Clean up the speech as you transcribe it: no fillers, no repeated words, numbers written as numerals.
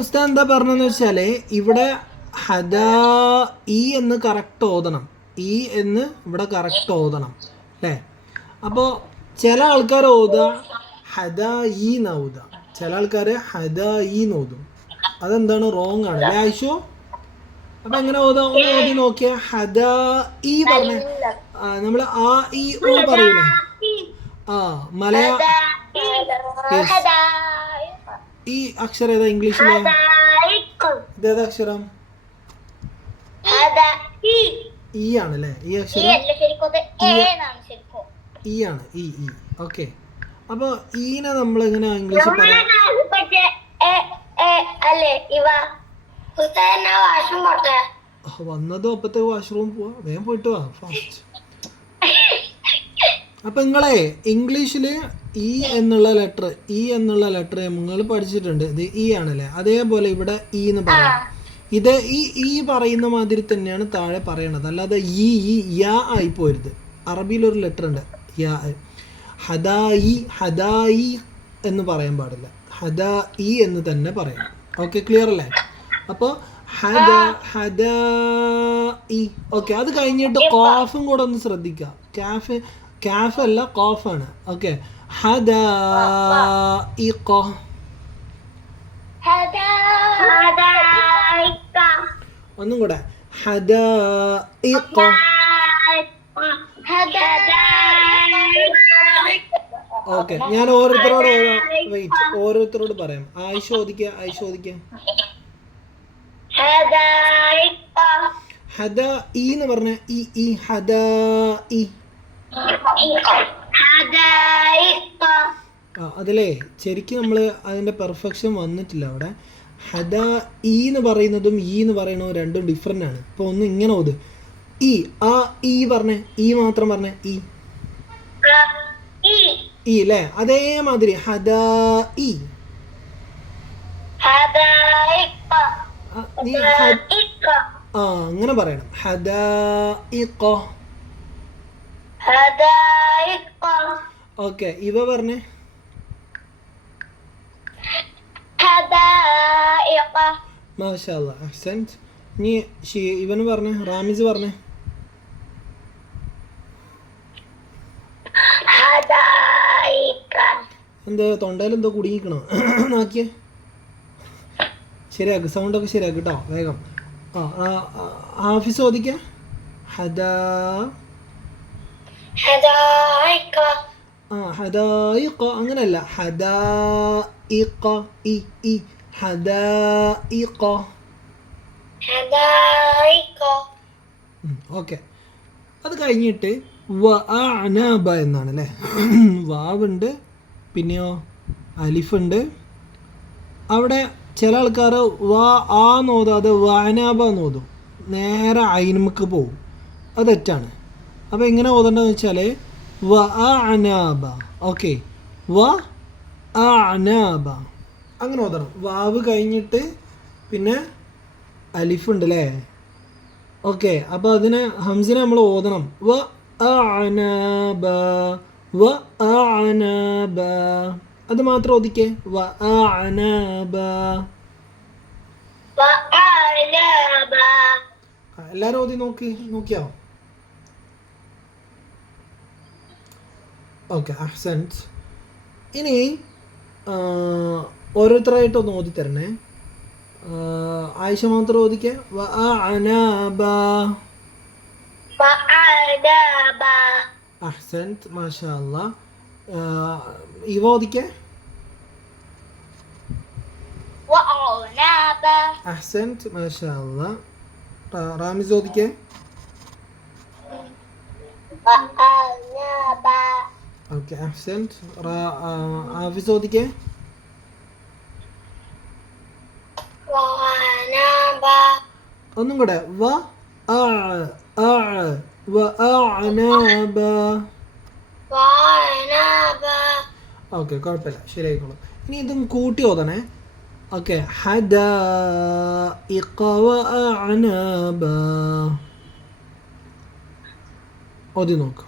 ഉസ്താദ് എന്താ പറഞ്ഞതെന്ന് വെച്ചാൽ ഇവിടെ ഹദാ ഈ എന്ന് കറക്റ്റ് ഓതണം. ഈ എന്ന് ഇവിടെ കറക്റ്റ് ഓതണം അല്ലേ? അപ്പോൾ ചില ആൾക്കാർ ഓതുക ഹദാ ഈ എന്ന് ഓതുക, ചില ആൾക്കാർ ഹദാ ഈ എന്ന് ഓതും. അതെന്താണ്? റോങ് ആണ് അല്ലേ ആയിഷോ? അപ്പം എങ്ങനെ ഓതാം? ഒന്ന് ഓതി നോക്കിയ ഹദാ ഈ പറഞ്ഞേ. നമ്മൾ ആ ഈ ഓ പറയൂലേ? ആ മലയാള ഈ അക്ഷരം ഏതാ ഇംഗ്ലീഷിലെ? ഇതേതാ അക്ഷരം? ഈ ആണല്ലേ ഈ അക്ഷരം? ഈ ആണ് ഈ ഈ. ഓക്കെ, അപ്പോൾ ഈനെ നമ്മൾ എങ്ങനെ ഇംഗ്ലീഷിൽ പറയാം? വന്നതും അപ്പത്തേക്ക് വാഷ്റൂം പോവാ, വേഗം പോയിട്ട് വാ ഫാസ്റ്റ്. അപ്പം നിങ്ങളെ ഇംഗ്ലീഷിൽ ഈ എന്നുള്ള ലെറ്റർ നിങ്ങൾ പഠിച്ചിട്ടുണ്ട്. ഇത് ഈ ആണല്ലേ? അതേപോലെ ഇവിടെ ഈ എന്ന് പറയാം. ഇത് ഈ പറയുന്ന മാതിരി തന്നെയാണ് താഴെ പറയണത്, അല്ലാതെ ഈ യാ ആയി പോരുത്. അറബിയിലൊരു ലെറ്റർ ഉണ്ട് യാ. ഹദായി എന്ന് പറയാൻ പാടില്ല, ഹദായി എന്ന് തന്നെ പറയണം. ഓക്കെ, ക്ലിയർ അല്ലേ? അപ്പോൾ ഹദായി. ഓക്കെ, അത് കഴിഞ്ഞിട്ട് കോഫും കൂടെ ഒന്ന് ശ്രദ്ധിക്കുക. കാഫ് അല്ല, കോഫാണ്. ഓക്കെ, ഹദായിഖ. ഒന്നും കൂടെ, ഹദായിഖ. ഓക്കെ, ഞാൻ ഓരോരുത്തരോട് പറയാം. ആയിഷ ചോദിക്കുക. ഹദാ ഈ എന്ന് പറഞ്ഞ ഈ ഹദാ ഈ. അതിലേ ശരിക്കും നമ്മൾ അതിൻ്റെ പെർഫെക്ഷൻ വന്നിട്ടില്ല അവിടെ. ഹദാ ഈ എന്ന് പറയുന്നതും ഈ എന്ന് പറയുന്നതും രണ്ടും ഡിഫറെൻ്റ് ആണ്. ഇപ്പോൾ ഒന്ന് ഇങ്ങനെ ഓത്, ഈ ആ ഈ പറഞ്ഞേ, ഈ മാത്രം പറഞ്ഞേ, ഈ അല്ലേ? അതേമാതിരി ഹദാ ഈ. അങ്ങനെ പറയണം, ഹദായിഖ. ഓക്കെ, ഇവ പറഞ്ഞേ. മാഷാ അല്ലാഹ്, അഹ്സൻത്. ഇനി ഇവന് പറഞ്ഞേ, റാമിസ് പറഞ്ഞേ. എന്താ തൊണ്ടയിൽ എന്തോ കുടുങ്ങിക്കണോ? നോക്കിയേ, ശരിയാക്ക്, സൗണ്ടൊക്കെ ശരിയാക്ക് കേട്ടോ വേഗം. ഹാഫിസ് ചോദിക്ക. ഹദായിഖ അങ്ങനല്ല, ഹദായിഖ. ഹദായിഖ. ഓക്കെ, അത് കഴിഞ്ഞിട്ട് വഅനബ എന്നാണ് അല്ലേ? വാവുണ്ട്, പിന്നെയോ അലിഫുണ്ട്. അവിടെ ചില ആൾക്കാർ നോതാതെ വഅനബ നോതും, നേരെ ഐനുമക്ക് പോവും. അത് തെറ്റാണ്. അപ്പോൾ എങ്ങനെ ഓതേണ്ടതെന്ന് വെച്ചാൽ വഅനബ. ഓക്കെ, വഅനബ അങ്ങനെ ഓതണം. വാവ് കഴിഞ്ഞിട്ട് പിന്നെ അലിഫുണ്ട് അല്ലേ? ഓക്കെ, അപ്പോൾ അതിനെ ഹംസിനെ നമ്മൾ ഓതണം. വഅനബ വഅനബ. അത് മാത്രം ഓദിക്കേ, വഅനബ. എല്ലാരും ഓതി നോക്കിയോ? ഓക്കെ, അഹ്സൻത്. ഇനി ഓരോരുത്തരായിട്ട് ഒന്ന് ഓതി തരണേ. ആയിഷ മാത്രം ഓദിക്കേ, വഅനബ. അഹ്സൻത്, മാഷാ അല്ലാഹ്. ഇവ ഓദിക്കേ. അഹ്സൻത്, മാഷാ അല്ലാഹ്. റാമിസ് ഓദിക്കേ. ഓക്കെ, അഹ്സൻത്. ഹാഫിസ് ഓദിക്കേ. ഒന്നും കൂടെ, ഓക്കെ, കുഴപ്പമില്ല, ശരിയായിക്കോളും. ഇനി ഇതും കൂട്ടി ഓതണേ. ഓക്കെ, ഹദായിഖ വഅനബ. ഓതി നോക്കൂ.